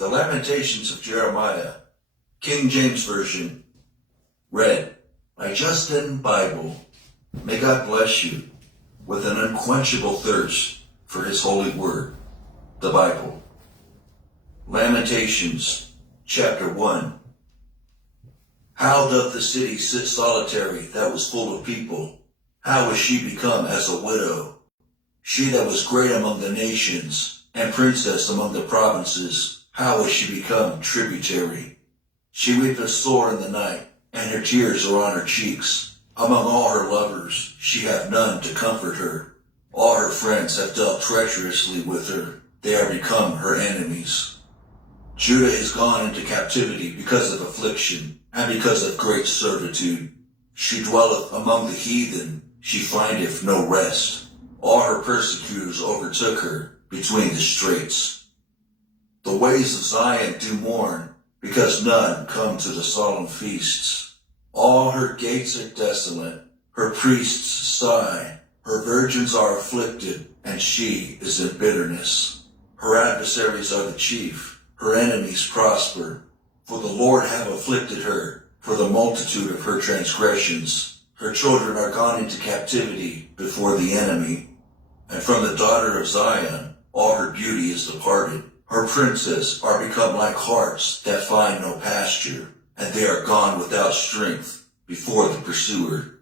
The Lamentations of Jeremiah, King James Version, read by Justin Bible. May God bless you with an unquenchable thirst for his holy word, the Bible. Lamentations, chapter 1. How doth the city sit solitary that was full of people? How is she become as a widow? She that was great among the nations, and princess among the provinces, how is she become tributary? She weepeth sore in the night, and her tears are on her cheeks. Among all her lovers, she hath none to comfort her. All her friends have dealt treacherously with her. They are become her enemies. Judah is gone into captivity because of affliction, and because of great servitude. She dwelleth among the heathen, she findeth no rest. All her persecutors overtook her between the straits. The ways of Zion do mourn, because none come to the solemn feasts. All her gates are desolate, her priests sigh, her virgins are afflicted, and she is in bitterness. Her adversaries are the chief, her enemies prosper. For the Lord have afflicted her, for the multitude of her transgressions. Her children are gone into captivity before the enemy. And from the daughter of Zion, all her beauty is departed. Her princes are become like harts that find no pasture, and they are gone without strength before the pursuer.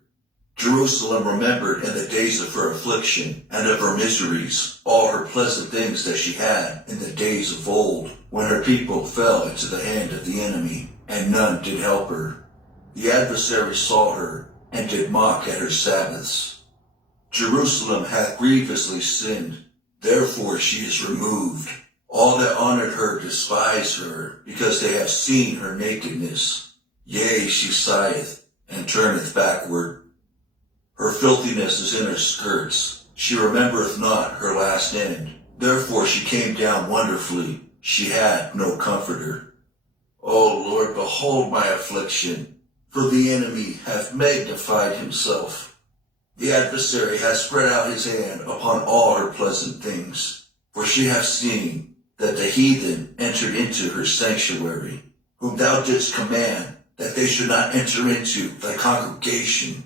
Jerusalem remembered in the days of her affliction and of her miseries all her pleasant things that she had in the days of old, when her people fell into the hand of the enemy, and none did help her. The adversary saw her, and did mock at her Sabbaths. Jerusalem hath grievously sinned, therefore she is removed. All that honored her despise her, because they have seen her nakedness. Yea, she sigheth, and turneth backward. Her filthiness is in her skirts. She remembereth not her last end. Therefore she came down wonderfully. She had no comforter. O Lord, behold my affliction, for the enemy hath magnified himself. The adversary hath spread out his hand upon all her pleasant things. For she hath seen that the heathen entered into her sanctuary, whom thou didst command that they should not enter into thy congregation.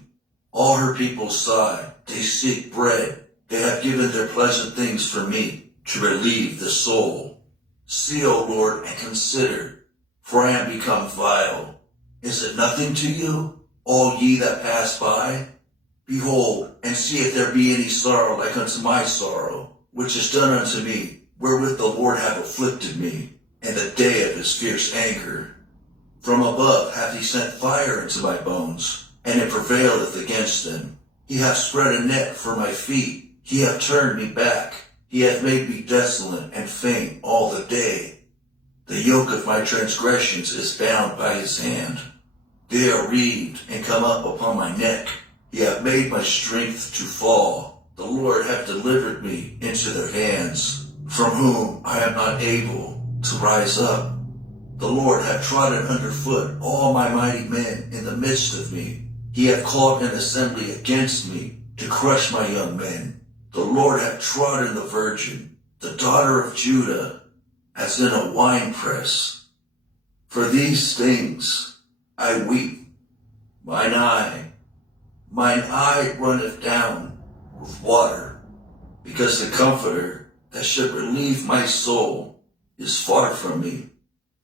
All her people sigh, they seek bread. They have given their pleasant things for me, to relieve the soul. See, O Lord, and consider, for I am become vile. Is it nothing to you, all ye that pass by? Behold, and see if there be any sorrow like unto my sorrow, which is done unto me, wherewith the Lord hath afflicted me, in the day of his fierce anger. From above hath he sent fire into my bones, and it prevaileth against them. He hath spread a net for my feet, he hath turned me back, he hath made me desolate and faint all the day. The yoke of my transgressions is bound by his hand. They are reeved and come up upon my neck. He hath made my strength to fall. The Lord hath delivered me into their hands, from whom I am not able to rise up. The Lord hath trodden under foot all my mighty men in the midst of me. He hath called an assembly against me to crush my young men. The Lord hath trodden the virgin, the daughter of Judah, as in a winepress. For these things I weep. Mine eye runneth down with water, because the Comforter that should relieve my soul is far from me.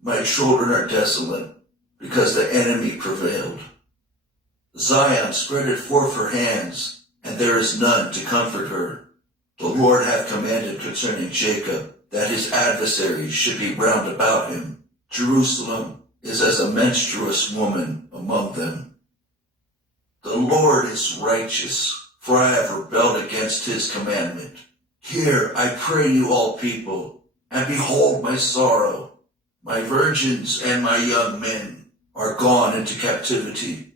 My children are desolate, because the enemy prevailed. Zion spreadeth forth her hands, and there is none to comfort her. The Lord hath commanded concerning Jacob, that his adversaries should be round about him. Jerusalem is as a menstruous woman among them. The Lord is righteous, for I have rebelled against his commandment. Hear, I pray you, all people, and behold my sorrow. My virgins and my young men are gone into captivity.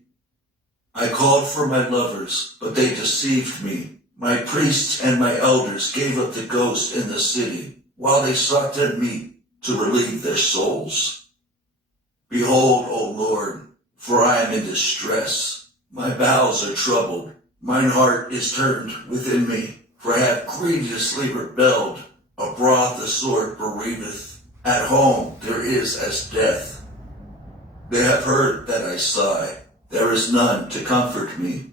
I called for my lovers, but they deceived me. My priests and my elders gave up the ghost in the city, while they sought their meat to relieve their souls. Behold, O Lord, for I am in distress. My bowels are troubled. Mine heart is turned within me, for I have grievously rebelled. Abroad the sword bereaveth. At home there is as death. They have heard that I sigh. There is none to comfort me.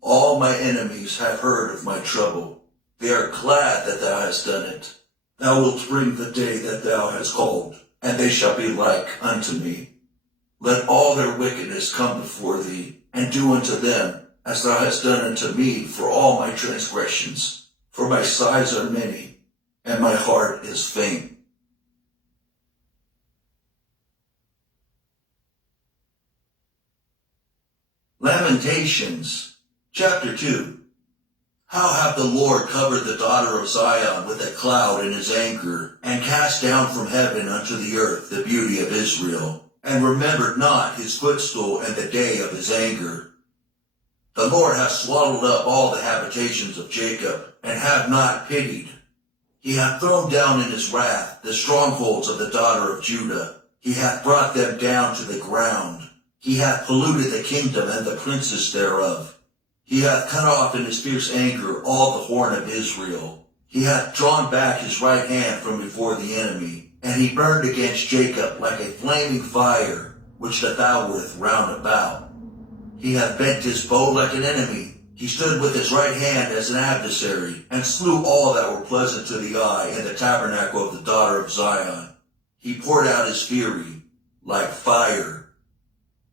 All my enemies have heard of my trouble. They are glad that thou hast done it. Thou wilt bring the day that thou hast called, and they shall be like unto me. Let all their wickedness come before thee, and do unto them as thou hast done unto me for all my transgressions. For my sighs are many, and my heart is faint. Lamentations, chapter 2. How hath the Lord covered the daughter of Zion with a cloud in his anger, and cast down from heaven unto the earth the beauty of Israel, and remembered not his footstool in the day of his anger. The Lord hath swallowed up all the habitations of Jacob, and hath not pitied. He hath thrown down in his wrath the strongholds of the daughter of Judah. He hath brought them down to the ground. He hath polluted the kingdom and the princes thereof. He hath cut off in his fierce anger all the horn of Israel. He hath drawn back his right hand from before the enemy, and he burned against Jacob like a flaming fire, which devoureth round about. He hath bent his bow like an enemy. He stood with his right hand as an adversary, and slew all that were pleasant to the eye in the tabernacle of the daughter of Zion. He poured out his fury like fire.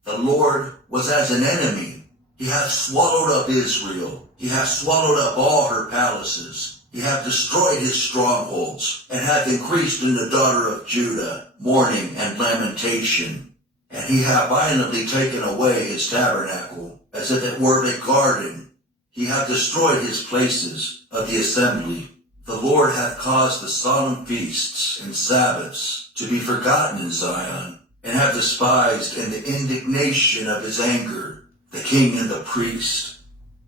The Lord was as an enemy. He hath swallowed up Israel. He hath swallowed up all her palaces. He hath destroyed his strongholds, and hath increased in the daughter of Judah mourning and lamentation. And he hath violently taken away his tabernacle, as if it were a garden. He hath destroyed his places of the assembly. The Lord hath caused the solemn feasts and Sabbaths to be forgotten in Zion, and hath despised in the indignation of his anger the king and the priest.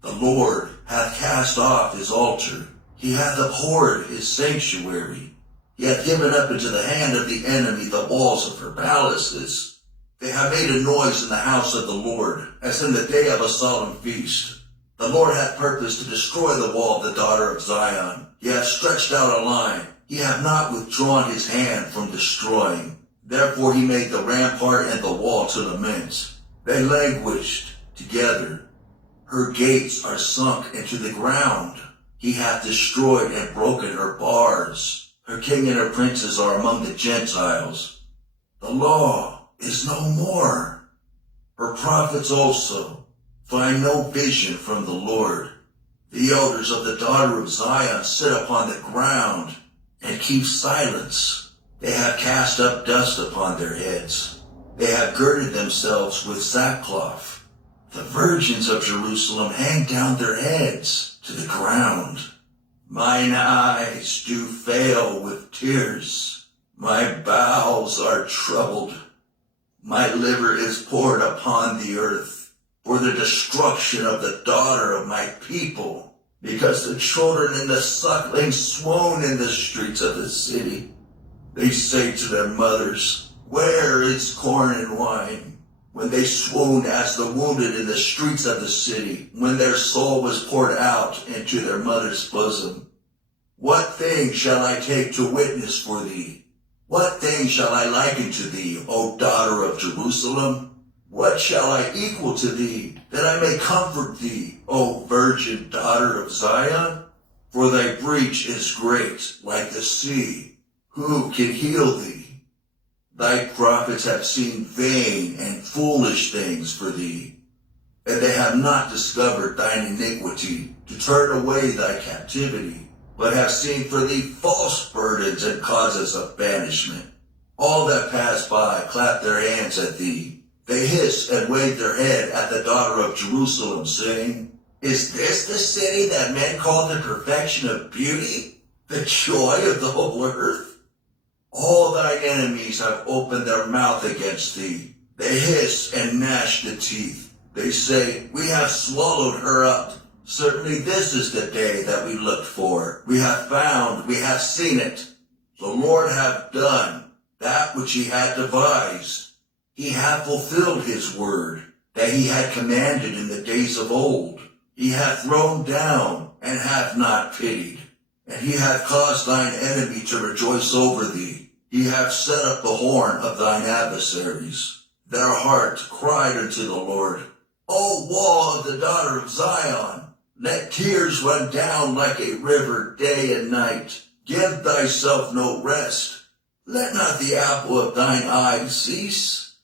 The Lord hath cast off his altar. He hath abhorred his sanctuary. He hath given up into the hand of the enemy the walls of her palaces. They have made a noise in the house of the Lord, as in the day of a solemn feast. The Lord hath purposed to destroy the wall of the daughter of Zion. He hath stretched out a line. He hath not withdrawn his hand from destroying. Therefore he made the rampart and the wall to lament. They languished together. Her gates are sunk into the ground. He hath destroyed and broken her bars. Her king and her princes are among the Gentiles. The law is no more. Her prophets also find no vision from the Lord. The elders of the daughter of Zion sit upon the ground and keep silence. They have cast up dust upon their heads. They have girded themselves with sackcloth. The virgins of Jerusalem hang down their heads to the ground. Mine eyes do fail with tears. My bowels are troubled. My liver is poured upon the earth for the destruction of the daughter of my people, because the children and the sucklings swoon in the streets of the city. They say to their mothers, where is corn and wine? When they swooned as the wounded in the streets of the city, when their soul was poured out into their mother's bosom. What thing shall I take to witness for thee? What thing shall I liken to thee, O daughter of Jerusalem? What shall I equal to thee, that I may comfort thee, O virgin daughter of Zion? For thy breach is great, like the sea. Who can heal thee? Thy prophets have seen vain and foolish things for thee, and they have not discovered thine iniquity to turn away thy captivity, but have seen for thee false burdens and causes of banishment. All that pass by clap their hands at thee. They hiss and wave their head at the daughter of Jerusalem, saying, is this the city that men call the perfection of beauty, the joy of the whole earth? All thy enemies have opened their mouth against thee. They hiss and gnash the teeth. They say, we have swallowed her up. Certainly this is the day that we looked for. We have found, we have seen it. The Lord hath done that which he had devised. He hath fulfilled his word that he had commanded in the days of old. He hath thrown down and hath not pitied. And he hath caused thine enemy to rejoice over thee. He hath set up the horn of thine adversaries. Their heart cried unto the Lord. O wall of the daughter of Zion, let tears run down like a river day and night. Give thyself no rest. Let not the apple of thine eye cease.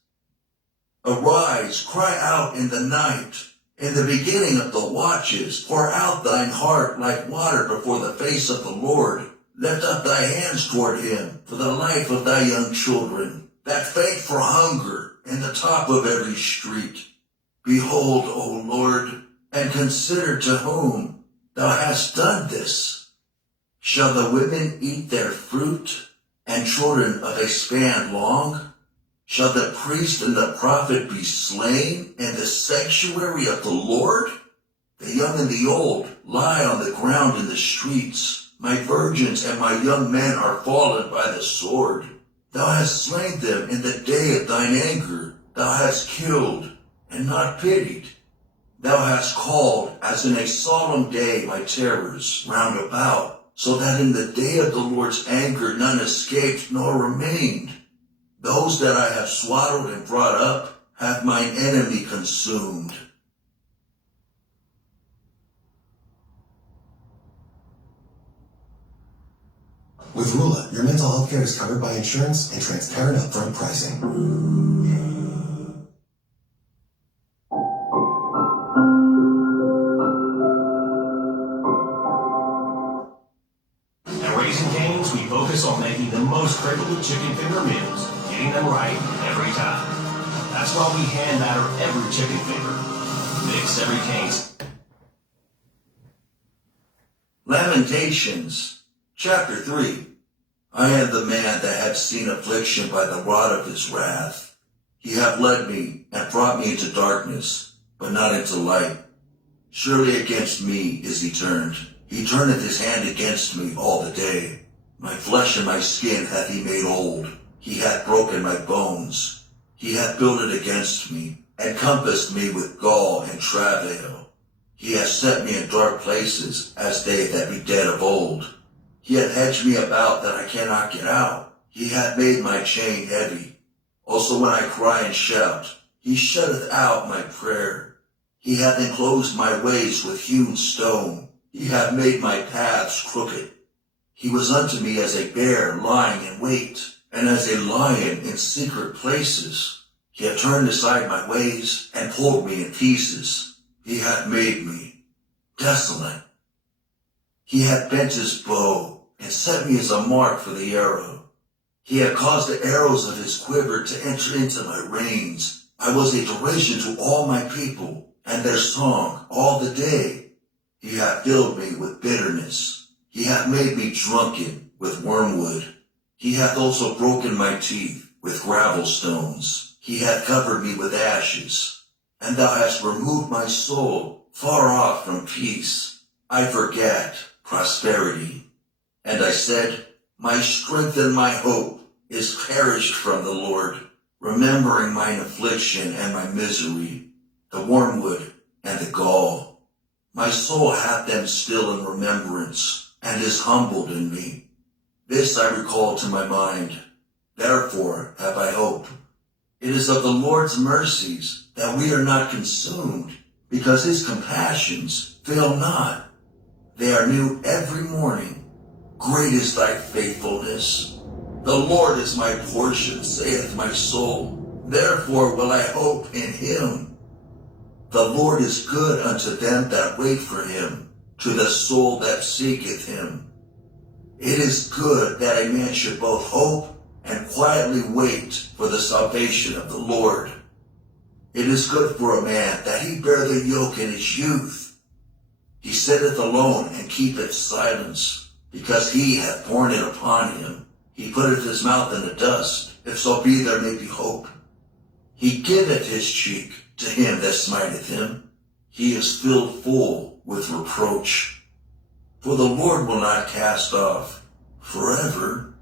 Arise, cry out in the night. In the beginning of the watches, pour out thine heart like water before the face of the Lord. Lift up thy hands toward him for the life of thy young children, that faint for hunger in the top of every street. Behold, O Lord, and consider to whom thou hast done this. Shall the women eat their fruit, and children of a span long? Shall the priest and the prophet be slain in the sanctuary of the Lord? The young and the old lie on the ground in the streets. My virgins and my young men are fallen by the sword. Thou hast slain them in the day of thine anger. Thou hast killed and not pitied. Thou hast called as in a solemn day my terrors round about, so that in the day of the Lord's anger none escaped nor remained. Those that I have swaddled and brought up hath mine enemy consumed. With Rula, your mental health care is covered by insurance and transparent upfront pricing. At Raising Cane's, we focus on making the most craveable chicken finger meals, getting them right every time. That's why we hand batter every chicken finger. Mix every Cane's. Lamentations, chapter 3. I am the man that hath seen affliction by the rod of his wrath. He hath led me and brought me into darkness, but not into light. Surely against me is he turned. He turneth his hand against me all the day. My flesh and my skin hath he made old. He hath broken my bones. He hath builded against me, and compassed me with gall and travail. He hath set me in dark places, as they that be dead of old. He hath hedged me about that I cannot get out. He hath made my chain heavy. Also when I cry and shout, he shutteth out my prayer. He hath enclosed my ways with hewn stone. He hath made my paths crooked. He was unto me as a bear lying in wait, and as a lion in secret places. He hath turned aside my ways, and pulled me in pieces. He hath made me desolate. He hath bent his bow, and set me as a mark for the arrow. He hath caused the arrows of his quiver to enter into my reins. I was a derision to all my people, and their song all the day. He hath filled me with bitterness. He hath made me drunken with wormwood. He hath also broken my teeth with gravel stones. He hath covered me with ashes. And thou hast removed my soul far off from peace. I forgat prosperity. And I said, my strength and my hope is perished from the Lord, remembering mine affliction and my misery, the wormwood and the gall. My soul hath them still in remembrance, and is humbled in me. This I recall to my mind. Therefore have I hope. It is of the Lord's mercies that we are not consumed, because his compassions fail not. They are new every morning. Great is thy faithfulness. The Lord is my portion, saith my soul. Therefore will I hope in him. The Lord is good unto them that wait for him, to the soul that seeketh him. It is good that a man should both hope and quietly wait for the salvation of the Lord. It is good for a man that he bear the yoke in his youth. He sitteth alone and keepeth silence, because he hath borne it upon him. He putteth his mouth in the dust, if so be there may be hope. He giveth his cheek to him that smiteth him. He is filled full with reproach. For the Lord will not cast off forever,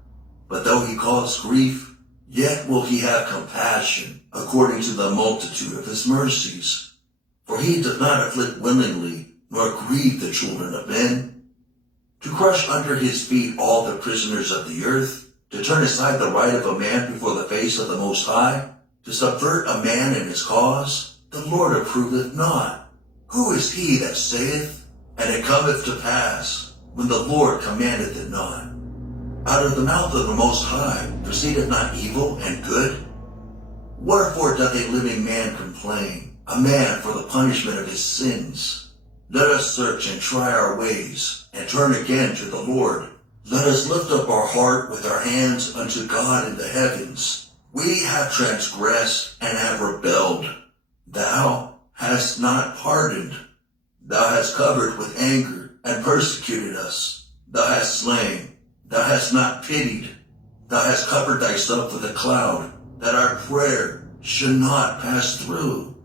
but though he cause grief, yet will he have compassion according to the multitude of his mercies. For he doth not afflict willingly, nor grieve the children of men. To crush under his feet all the prisoners of the earth, To turn aside the right of a man before the face of the Most High? To subvert a man in his cause? The Lord approveth not. Who is he that saith, and it cometh to pass, when the Lord commandeth it not? Out of the mouth of the Most High proceedeth not evil and good? Wherefore doth a living man complain, a man for the punishment of his sins? Let us search and try our ways, and turn again to the Lord. Let us lift up our heart with our hands unto God in the heavens. We have transgressed and have rebelled. Thou hast not pardoned. Thou hast covered with anger and persecuted us. Thou hast slain. Thou hast not pitied. Thou hast covered thyself with a cloud, that our prayer should not pass through.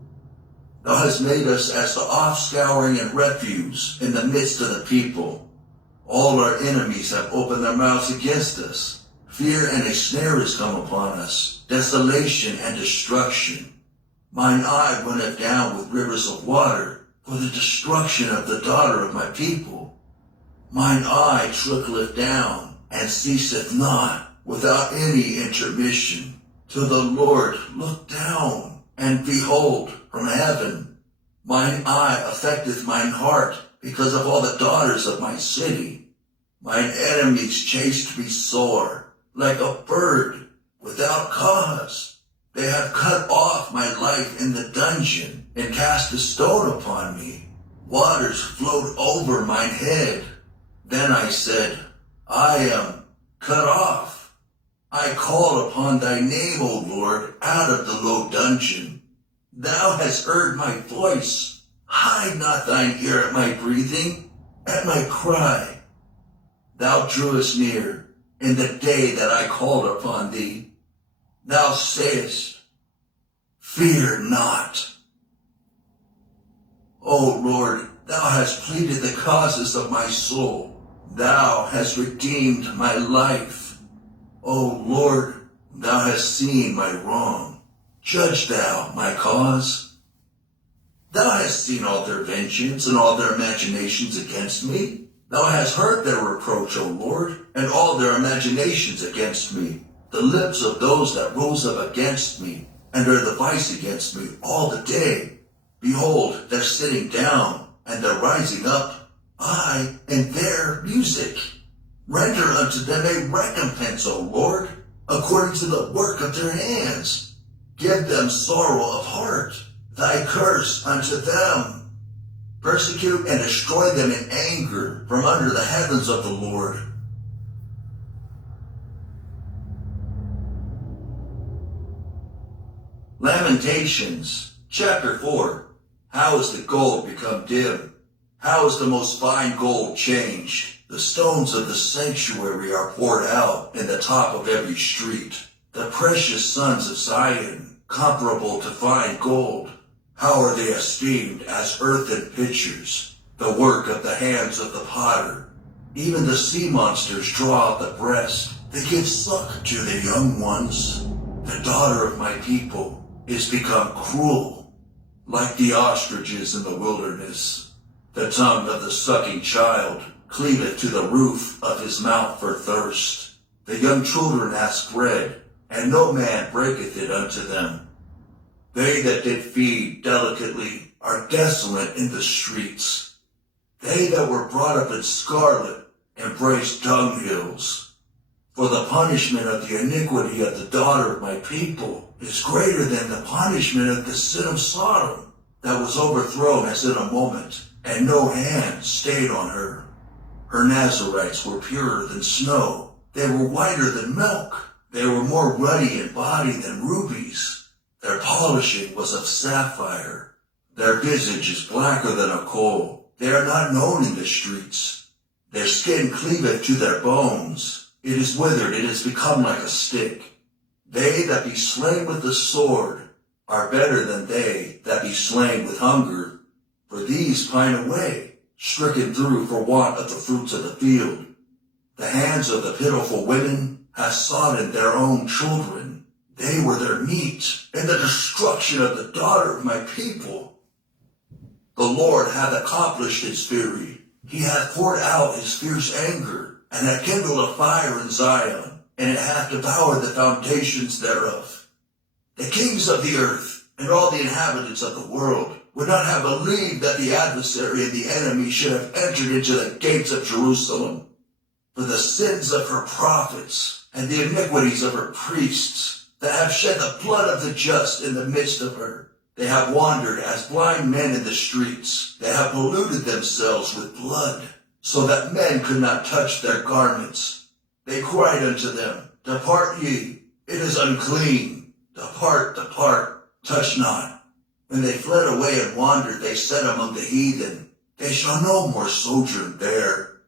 Thou hast made us as the offscouring and refuse in the midst of the people. All our enemies have opened their mouths against us. Fear and a snare is come upon us, desolation and destruction. Mine eye runneth down with rivers of water for the destruction of the daughter of my people. Mine eye trickleth down and ceaseth not without any intermission. Till the Lord look down and behold from heaven. Mine eye affecteth mine heart because of all the daughters of my city. Mine enemies chased me sore, like a bird without cause. They have cut off my life in the dungeon, and cast a stone upon me. Waters flowed over mine head. Then I said, I am cut off. I call upon thy name, O Lord, out of the low dungeon. Thou hast heard my voice. Hide not thine ear at my breathing, at my cry. Thou drewest near in the day that I called upon thee. Thou sayest, fear not. O Lord, thou hast pleaded the causes of my soul. Thou hast redeemed my life. O Lord, thou hast seen my wrong. Judge thou my cause. Thou hast seen all their vengeance and all their imaginations against me. Thou hast heard their reproach, O Lord, and all their imaginations against me. The lips of those that rose up against me, and their device against me all the day. Behold, their sitting down, and their rising up, I and their music. Render unto them a recompense, O Lord, according to the work of their hands. Give them sorrow of heart, thy curse unto them. Persecute and destroy them in anger from under the heavens of the Lord. Lamentations, chapter 4. How is the gold become dim? How is the most fine gold changed? The stones of the sanctuary are poured out in the top of every street. The precious sons of Zion, comparable to fine gold. How are they esteemed as earthen pitchers, the work of the hands of the potter. Even the sea monsters draw out the breast. They give suck to the young ones. The daughter of my people is become cruel, like the ostriches in the wilderness. The tongue of the sucking child cleaveth to the roof of his mouth for thirst. The young children ask bread, and no man breaketh it unto them. They that did feed delicately are desolate in the streets. They that were brought up in scarlet embrace dunghills. For the punishment of the iniquity of the daughter of my people is greater than the punishment of the sin of Sodom, that was overthrown as in a moment, and no hand stayed on her. Her Nazarites were purer than snow. They were whiter than milk. They were more ruddy in body than rubies. Their polishing was of sapphire. Their visage is blacker than a coal. They are not known in the streets. Their skin cleaveth to their bones. It is withered, it is become like a stick. They that be slain with the sword are better than they that be slain with hunger. For these pine away, stricken through for want of the fruits of the field. The hands of the pitiful women have sodden their own children. They were their meat, and the destruction of the daughter of my people. The Lord hath accomplished his fury. He hath poured out his fierce anger, and hath kindled a fire in Zion, and it hath devoured the foundations thereof. The kings of the earth and all the inhabitants of the world would not have believed that the adversary and the enemy should have entered into the gates of Jerusalem. For the sins of her prophets and the iniquities of her priests that have shed the blood of the just in the midst of her, they have wandered as blind men in the streets. They have polluted themselves with blood, so that men could not touch their garments. They cried unto them, Depart ye, it is unclean. Depart, depart, touch not. When they fled away and wandered, they said among the heathen, They shall no more sojourn there.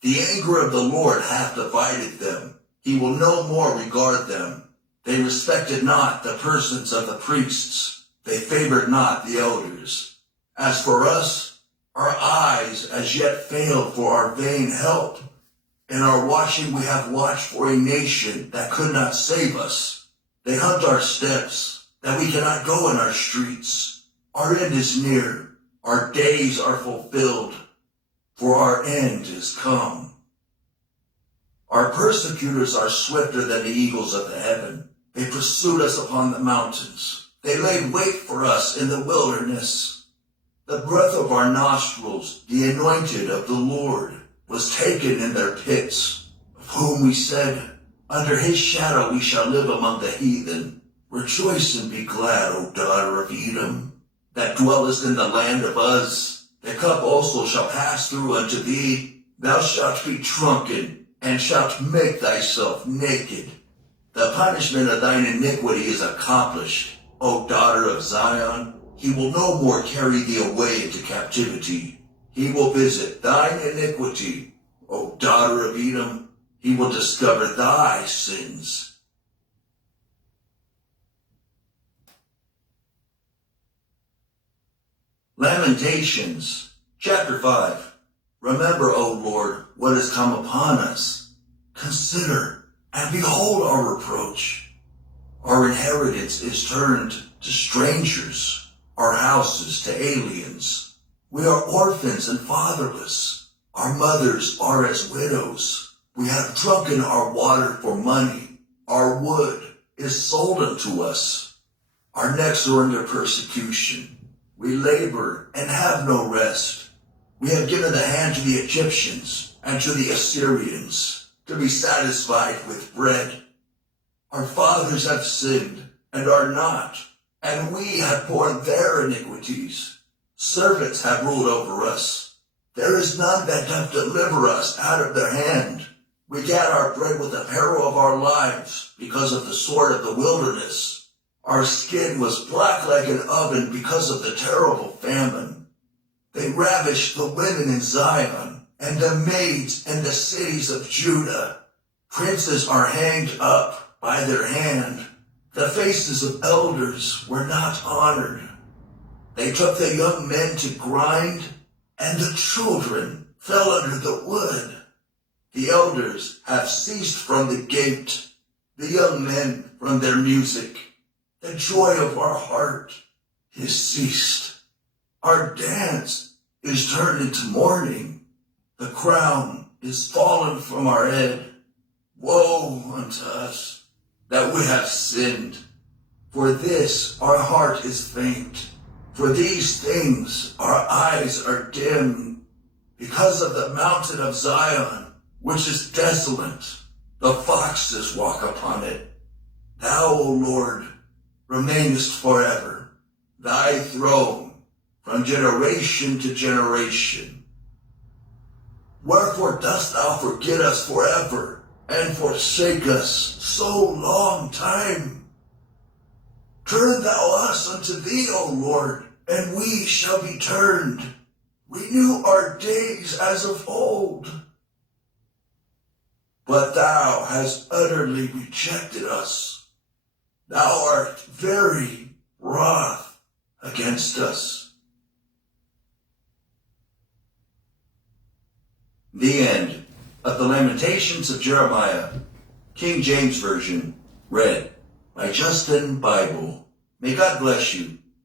The anger of the Lord hath divided them. He will no more regard them. They respected not the persons of the priests. They favored not the elders. As for us, our eyes as yet failed for our vain help. In our watching we have watched for a nation that could not save us. They hunt our steps, that we cannot go in our streets. Our end is near. Our days are fulfilled, for our end is come. Our persecutors are swifter than the eagles of the heaven. They pursued us upon the mountains. They laid wait for us in the wilderness. The breath of our nostrils, the anointed of the Lord, was taken in their pits, of whom we said, Under his shadow we shall live among the heathen. Rejoice and be glad, O daughter of Edom, that dwellest in the land of Uz. The cup also shall pass through unto thee. Thou shalt be drunken, and shalt make thyself naked. The punishment of thine iniquity is accomplished, O daughter of Zion. He will no more carry thee away into captivity. He will visit thine iniquity, O daughter of Edom. He will discover thy sins. Lamentations, chapter 5. Remember, O Lord, what has come upon us. Consider and behold our reproach. Our inheritance is turned to strangers, our houses to aliens. We are orphans and fatherless. Our mothers are as widows. We have drunken our water for money. Our wood is sold unto us. Our necks are under persecution. We labor and have no rest. We have given the hand to the Egyptians and to the Assyrians to be satisfied with bread. Our fathers have sinned and are not, and we have borne their iniquities. Servants have ruled over us. There is none that doth deliver us out of their hand. We get our bread with the peril of our lives because of the sword of the wilderness. Our skin was black like an oven because of the terrible famine. They ravished the women in Zion and the maids in the cities of Judah. Princes are hanged up by their hand. The faces of elders were not honored. They took the young men to grind, and the children fell under the wood. The elders have ceased from the gate, the young men from their music. The joy of our heart is ceased. Our dance is turned into mourning. The crown is fallen from our head. Woe unto us that we have sinned. For this our heart is faint. For these things our eyes are dim. Because of the mountain of Zion, which is desolate, the foxes walk upon it. Thou, O Lord, remainest forever. Thy throne from generation to generation. Wherefore dost thou forget us forever, and forsake us so long time? Turn thou us unto thee, O Lord, and we shall be turned. Renew our days as of old. But thou hast utterly rejected us. Thou art very wroth against us. The end of the Lamentations of Jeremiah, King James Version, read by Justin Bible. May God bless you